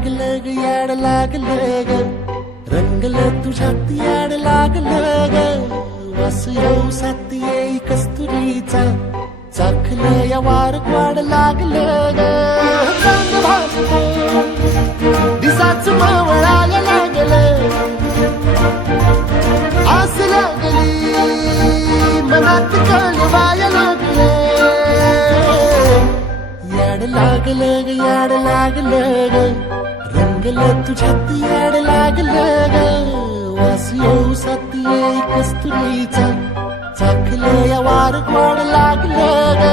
लागलं ग याड लागलं ग रंगलं तुझ्यात याड लागलं ग वास येऊ साथ येई कस्तुरीचा चाखलं या वार वाड लागलं ग चांग भासलं दिसाच मावळायला लागलं आस लागली मनात कळवायला लागलं याड लागलं ग याड लागलं ग रंगलं तुझ्यात याड लागलं ग वास येऊ साथ येई कस्तुरीचा चाखलं या वार वाड लागलं ग